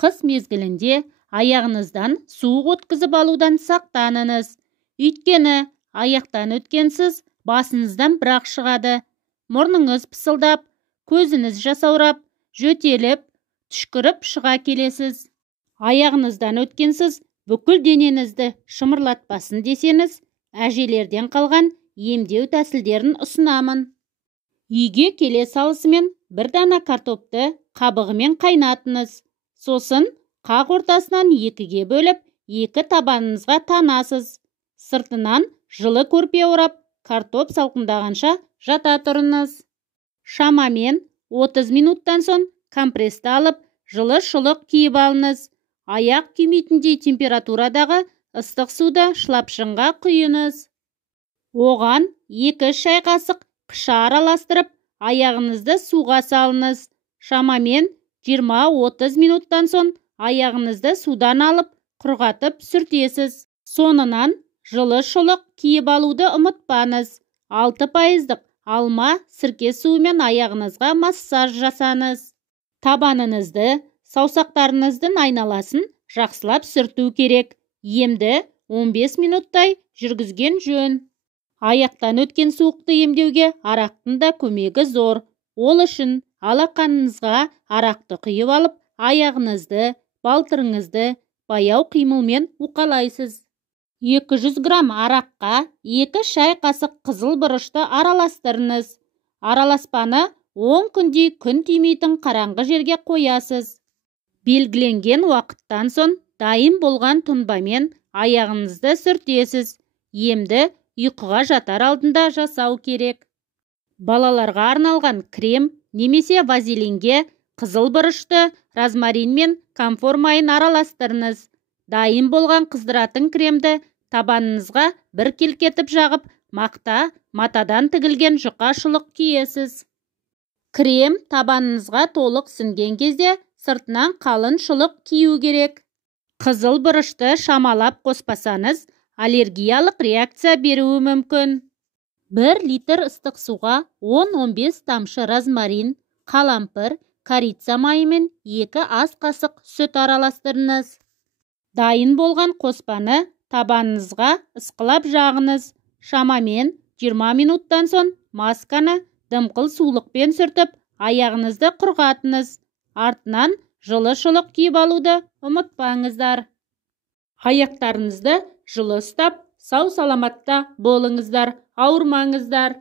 Қыс мезгілінде аяғыңыздан суық өткізіп алудан сақтаныңыз. Өйткені аяқтан өткенсіз басыңыздан бір-ақ шығады. Мұрныңыз пысылдап, көзіңіз жасаурап, жөтеліп, түшкіріп шыға келесіз. Аяғыңыздан өткенсіз бүкіл денеңізді шымырлатпасын десеңіз, әжелерден қалған емдеу тәсілдерін ұсынамын. Үйге келе салысымен бір дана картопты қабығымен қайнатыңыз. Сосын қақ ортасынан екіге бөліп, екі табаныңызға танасыз. Сыртынан жылы көрпе орап, картоп салқындағанша жата тұрыңыз. Шамамен 30 минуттан соң компрессті алып, жылы шұлық киіп алыңыз. Аяқ күймейтіндей температурадағы ыстық суды шлапшынға құйыңыз. Оған 2 шай қасық қыша араластырып, аяғыңызды суға салыңыз. Шамамен 20-30 минуттан соң аяғыңызды судан алып, құрғатып сүртесіз. Сонынан жылы шұлық киіп алуды ұмытпаңыз. 6% алма сірке суымен аяғыңызға массаж жасаңыз. Табаныңызды, саусақтарыңыздың айналасын жақсылап сүрту керек. Емді 15 минуттай жүргізген жөн. Аяқтан өткен суықты емдеуге арақтың да көмегі зор. Ол үшін алақаныңызға арақты құйып алып, аяғыңызды, балтырыңызды баяу қимылмен уқалайсыз. 200 грамм араққа 2 шай қасық қызыл бұрышты араластырыңыз. Араласпаны 10 күндей күн тимейтін қараңғы жерге қоясыз. Белгіленген уақыттан соң дайын болған тұнбамен аяғыңызды сүртесіз. Емді ұйқыға жатар алдында жасау керек. Балаларға арналған крем немесе вазелинге қызыл бұрышты розмарин мен камфор майын араластырыңыз. Дайын болған қыздыратын кремді табаныңызға бір келкетіп жағып, матадан тігілген жұқа шұлық киесіз. Крем табаныңызға толық сіңген кезде сыртынан қалың шұлық кию керек. Қызыл бұрышты шамалап қоспасаңыз, аллергиялық реакция беруі мүмкін. 1 литр ыстық суға 10-15 тамшы розмарин, қалампыр, корица майы мен 2 ас қасық сүт араластырыңыз. Дайын болған қоспаны табаныңызға ысқылап жағыңыз. Шамамен 20 минуттан соң масканы дымқыл сулықпен сүртіп, аяғыңызды құрғатыңыз. Артынан жылы шұлық киіп алуды ұмытпаңыздар. Аяқтарыңызды жылы ұстап, сау саламатта болыңыздар, ауырмаңыздар.